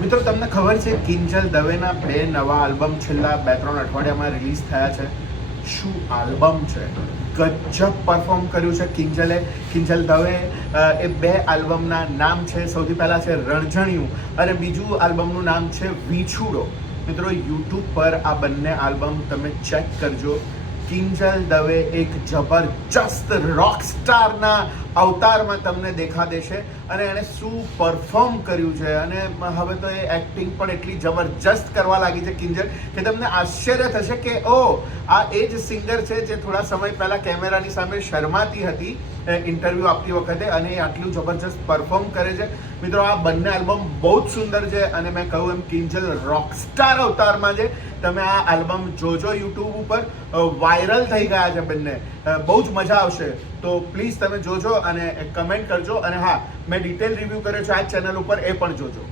મિત્રો તમને ખબર છે કિંજલ દવેના બે નવા આલ્બમ છેલ્લા 2-3 અઠવાડિયામાં રિલીઝ થયા છે. શું આલ્બમ છે, ગજબ પરફોર્મ કર્યું છે કિંજલ દવે. એ બે આલ્બમના નામ છે, સૌથી પહેલા છે રણઝણિયું અને બીજું આલ્બમનું નામ છે વિછુડો. મિત્રો યુટ્યુબ પર આ બંને આલ્બમ તમે ચેક કરજો. કિંજલ દવે એક જબરજસ્ત રોક સ્ટારના અવતારમાં તમને દેખા દેશે અને એણે શું પરફોર્મ કર્યું છે. અને હવે તો એ એક્ટિંગ પણ એટલી જબરજસ્ત કરવા લાગી છે કિંજલ કે તમને આશ્ચર્ય થશે કે ઓ આ એ જ સિંગર છે જે થોડા સમય પહેલા કેમેરાની સામે શરમાતી હતી ઇન્ટરવ્યૂ આપતી વખતે, અને એ આટલું જબરજસ્ત પરફોર્મ કરે છે. મિત્રો આ બંને આલ્બમ બહુ જ સુંદર છે અને મેં કહ્યું એમ કિંજલ રોકસ્ટાર અવતારમાં છે. તમે આ આલ્બમ જોજો યુટ્યુબ ઉપર, વાયરલ થઈ ગયા છે બંને. બહુ જ મજા આવશે, તો પ્લીઝ તમે જોજો અને કમેન્ટ કરજો. અને હા, મેં ડિટેલ રિવ્યૂ કર્યો છે આ ચેનલ ઉપર, એ પણ જોજો.